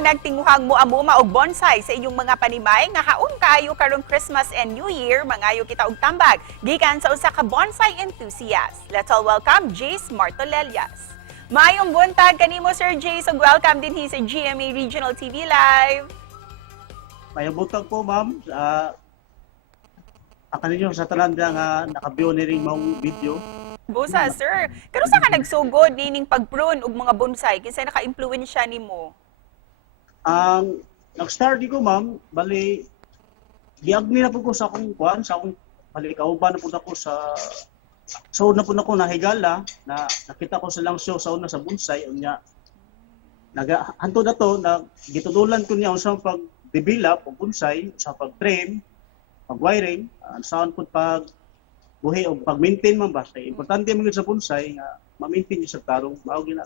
nagtinguhang muamuma og bonsai sa inyong mga panimay nga haon kaayo karong Christmas and New Year, mangayo kita og tambag gikan sa usa ka bonsai enthusiast. Let's all welcome Jace Martolelias. Maayong buntag kanimo Sir Jace ug welcome din sa GMA Regional TV Live. Maayong buntag po, ma'am. Ako ninyo sa tanan nga nakabiyo ni ring mong video. Busa, sir. Karon sa ka nagsugod nining pag-prune og mga bonsai kinsa naka-impluwensya nimo? Nag-start ko, ma'am, bali giagni na po ko sa akong kuan, sa akong bali kauban na po ako sa na po ako nahigala na nakita ko silang show sa una sa bonsai unya. Hantod na to na gitudulan ko niya sa pag-develop og bonsai, sa pag-trim, pag-wiring, saan po pag buhi o pag-maintain man ba. Kaya importante man sa bonsai nga ma-maintain sa tarong mao gina.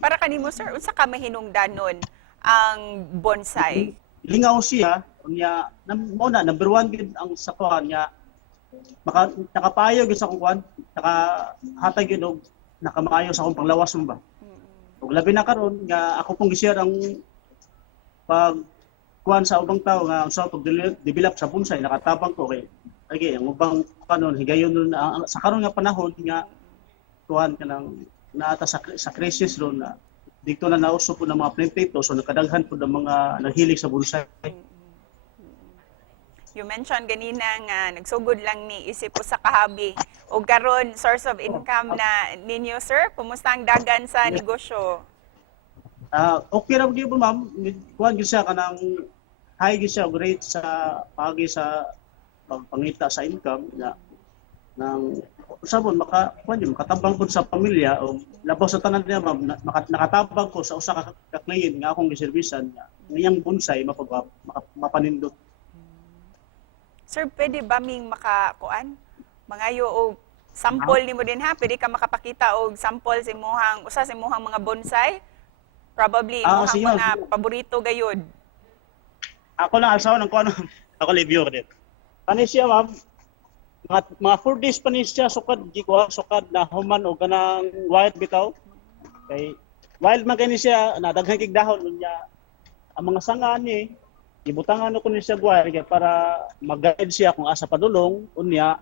Para kanimo sir, unsa ka mahinungdanon ang bonsai? Lingaw siya unya mo na number 1 gid ang sa kuan nga nakapayo gid sa kuan, nakahatag gid og nakamaayo sa akong panglawas mo ba. Ug labi na karon nga ako pong gi-share ang pag kuan sa ubang tao nga sa pag-develop sa bonsai nakatabang ko kay okay, ang ubang kanon higayon nun sa karon nga panahon nga tuwan ka nang naata sa crisis ron na dito na nauso po ng mga plantato so nakadaghan po ng mga naghilig sa bonsai. You mentioned ganina nga nagsugod lang ni isip po sa kahabi o karon source of income na ninyo sir. Kumusta ang dagan sa negosyo? Okay ra gyud po ma'am. Kuan gyud siya kanang high gyud siya rate sa pagi sa pangita sa income na nang sabon makatabang ko sa pamilya o labaw sa tanan niya ma'am nakatabang ko sa usa ka client nga akong giserbisan nga ngayang bonsai mapanindot. Sir, pwede ba ming makakuan mangayo og sample nimo din ha? Pwede ka makapakita og sample sa imong usa sa imong mga bonsai? Probably imong mga paborito gayud. Ako lang asawa ng kuan ako review din. Ano siya ma'am? Mga 4 days pa ni siya sukad na human o ganang wild bitaw. Kay wild man kani siya nadaghan kig dahon unya. Ang mga sanga ni ibutangan ko ni siya guway para mag-guide siya kung asa padulong unya.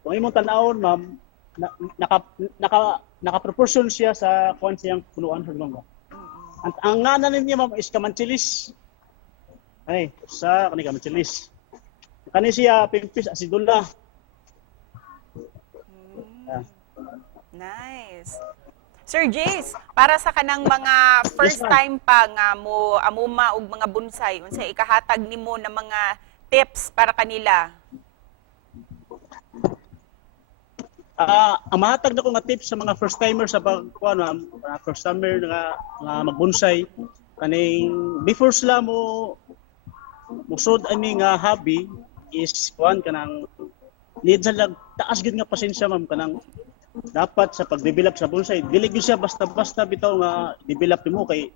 Kung imong tan-awon ma'am naka-proportion siya sa kuan siyang punuan sa mga. Ang nganan niya ma'am is kamanchilis. Ay, sa kani kamanchilis. Kani siya pimpis asidula. Nice. Sir Jace, para sa kanang mga first time pa nga mo amuma og mga bonsai, unsay ikahatag nimo na mga tips para kanila? Ang mahatag na ko nga tips sa mga first timer sa pagkuan first timer nga magbonsai kaning before sila mo musod ani nga hobby is kuan kanang need sa taas gid nga pasensya ma'am kanang dapat sa pag-develop sa bonsai dili gyud siya basta-basta bitaw nga develop nimo kay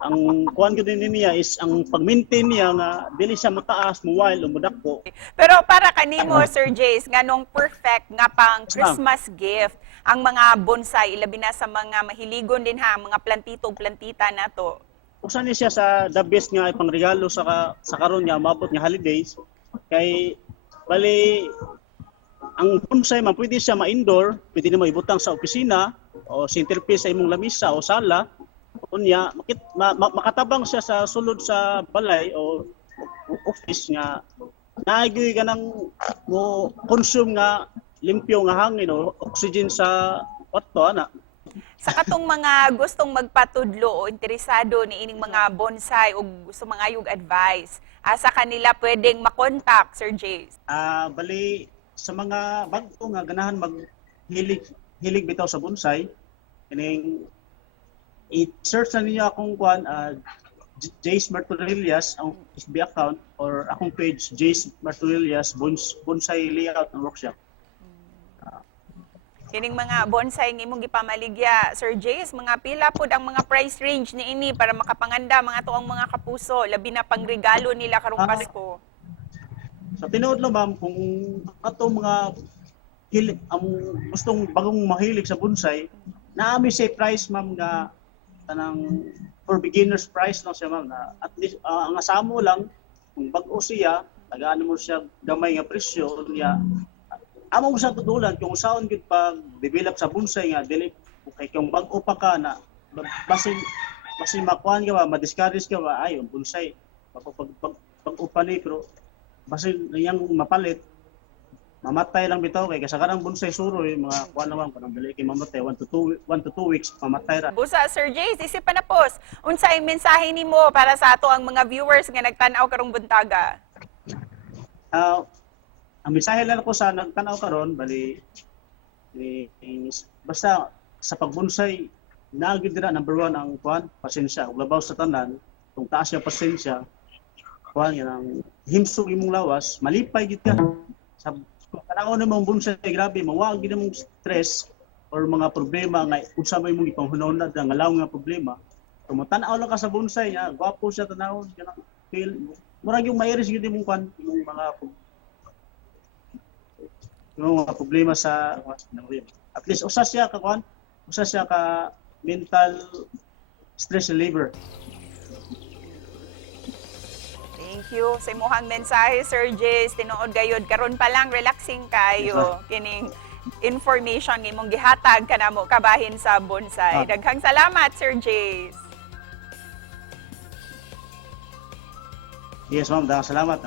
ang kuan gyud niya is ang pag-maintain niya nga dili siya mataas mo wild o modakpo. Pero para kanimo Sir Jace nganong perfect nga pang Christmas gift ang mga bonsai ilabi na sa mga mahiligon din ha mga plantito plantita nato. Usa ni siya sa the best nga pangregalo sa karon nga maabot nga holidays kay bali ang bonsai man pwede siya ma-indoor, pwede nimo ibutang sa opisina o centerpiece sa imong lamisa o sala. Unya makatabang siya sa sulod sa balay o office nga naagi kanang mo consume nga limpyo nga hangin o oxygen sa kwarto ana. Sa katong mga gustong magpatudlo o interesado ni ining mga bonsai o gusto mangayog advice, sa kanila pwedeng makontak Sir Jace? Bali sa mga bagto nga ganahan hilig bitaw sa bonsai kining i-search na niyo akong kuan Jace Martolelias ang FB account or akong page Jace Martolelias Bonsai Layout and Workshop. Kining mga bonsai nga imong gipamaligya Sir Jace, mga pila pud ang mga price range ni ini para makapanganda mga tuong mga kapuso labi na pangregalo nila karong Pasko? Sa tinuod lang ma'am, kung ato mga gustong bagong mahilig sa bonsai, naami say price ma'am nga tanang for beginners price no siya ma'am na at least ang asamo lang kung bag-o siya tagaan mo siya gamay nga presyo niya amo mo siya tudulan kung saan gid pag develop sa bonsai nga dili kay kung bag-o pa ka na basin makuan ka ba ma-discourage ka ba ay yung bonsai pag upa ni pero basin yang mapalit mamatay lang bitaw kay kasagaran bonsai suroy mga kuan naman kanang dili kay mamatay 1 to 2 weeks mamatay ra. Busa, Sir Jace, isip pa na pos. Unsay mensahe nimo para sa ato ang mga viewers nga nagtan-aw karong buntaga? Ang mensahe lang ko sa nagtanaw karon bali basta sa pagbonsai nagid dira number 1 ang kuan pasensya ug labaw sa tanan kung taas yung pasensya kuan yan ang himsog imong lawas malipay gid ka sa kung kanao na mong bonsai grabe mawag gid mong stress or mga problema nga unsa may mong ipanghunahuna nga law nga problema kung tan-aw lang ka sa bonsai niya gwapo siya tanawon kana feel murag yung mairis gid imong kuan imong mga problema sa at least usa siya ka kuan usa siya ka mental stress reliever. Thank you sa imong mensahe, Sir Jace. Tinuod gayud karon pa lang relaxing kayo kining information nga imong gihatag kanamo kabahin sa bonsai. Daghang salamat, Sir Jace. Yes, ma'am. Salamat.